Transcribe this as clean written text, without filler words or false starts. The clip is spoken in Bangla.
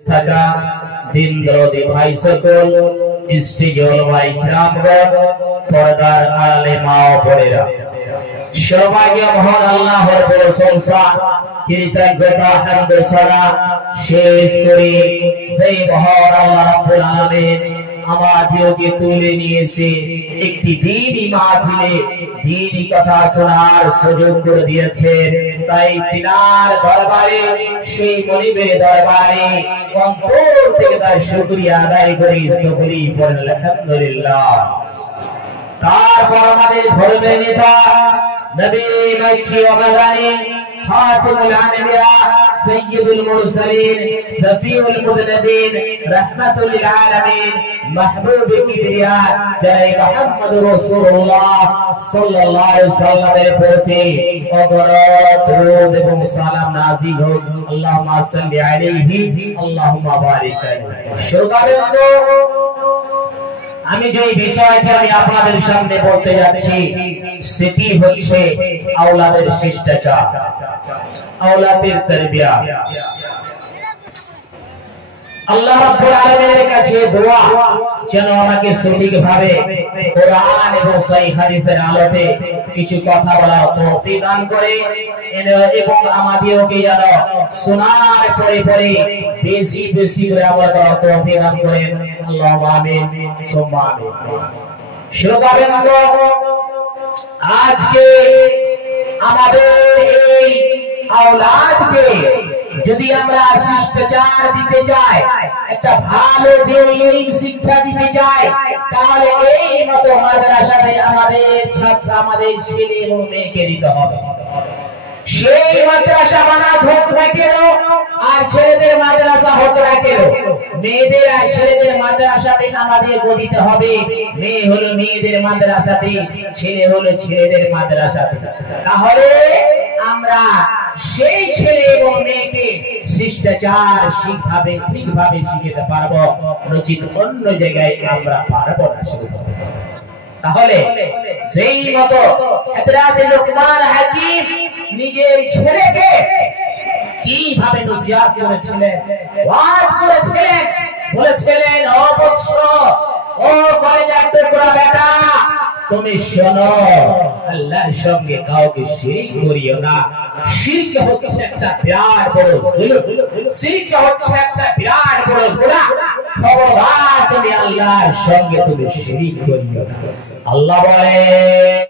থাকা দিন দরদি ভাই সকল, স্ত্রীজন ভাই গ্রামগণ, পর্দার আড়ালে মা ও বোনেরা, সৌভাগ্য মহান আল্লাহর প্রশংসা কৃতজ্ঞতা হামদ সারা শেষ করি যেই মহান আল্লাহ রাব্বুল আলামিন আমাদেরকে তুলে নিয়েছে একটি দ্বীনি মাহফিলে দ্বীনি কথা শোনার সুযোগ করে দিয়েছেন। তাই তিনার দরবারে, সেই মনিবের দরবারে অন্তর থেকে তার শুকরিয়া আদায় করি, সকলেই পড়েন আলহামদুলিল্লাহ। তারপর আমাদের ধর্মের নেতা নবী মাইকি ওয়াগানি খাতিমুল আনবিয়া সাইয়্যিদুল মুরসালিন রফিউল মুদনবিন রাহমাতুল লিল আলামিন মাহবুবে কিবরিয়া জনাব মুহাম্মদুর রাসূলুল্লাহ সাল্লাল্লাহু আলাইহি ওয়াসাল্লামের প্রতি অগণিত দরুদ এবং সালাম নাযিল হোক। আল্লাহুম্মা সাল্লি আলাইহি আল্লাহুম্মা বারিক আলাইহি। শ্রোতাবৃন্দ, আমি যে বিষয়টি আমি আপনাদের সামনে বলতে যাচ্ছি সেটি হচ্ছে আওলাদের শিষ্টাচার, আওলাদের তারবিয়া। আল্লাহ রাব্বুল আলামিনের কাছে দোয়া যেন আমাকে সঠিকভাবে কোরআন এবং সহিহ হাদিসের আলোকে কিছু কথা বলার তৌফিক দান করে, এবং আমাদেরকে যেন শোনার পরে পরে বেশি বেশি করে আমল করার তৌফিক দান করেন। আল্লাহুম্মা আমিন সুম্মা আমিন। শ্রোতাবৃন্দ, আজকে আমাদের এই আওলাদকে যদি আমরা শিষ্টাচার দিতে যাই, একটা ভালো দিন শিক্ষা দিতে যাই, তাহলে এই মতো মাদ্রাসাতে আমাদের ছাত্র, আমাদের ছেলে এবং মেয়েকে দিতে হবে। সেই মাদ্রাসা বানাত হোক না কেন, আর ছেলেদের মাদ্রাসা হোক না কেন, মেয়েদের আর ছেলেদের মাদ্রাসাতে আমাদের দিতে হবে। মেয়ে হলো মেয়েদের মাদ্রাসাতে, ছেলে হলো ছেলেদের মাদ্রাসাতে। তাহলে আমরা সেই ছেলে এবং মেয়েকে শিষ্টাচার ঠিকভাবে শিখাতে পারবো, নচিত অন্য জায়গায় আমরা পারবো না। তাহলে সেই মতো হযরত লুকমান হাকিম নিজের ছেলেকে কিভাবে নসিহত করেছিলেন, ওয়াজ করেছিলেন, বলেছিলেন, ও বৎস, ও কলেজার টুকরা বেটা, তুমি শোনো, আল্লাহর সঙ্গে কাউকে শিরক করিও না। শিরক হচ্ছে একটা বিরাট বড় জুলুম, শিরক হচ্ছে একটা বিরাট বড় গুনাহ। খবরদার তুমি আল্লাহর সঙ্গে তুমি শিরক করিও না। আল্লাহ বলে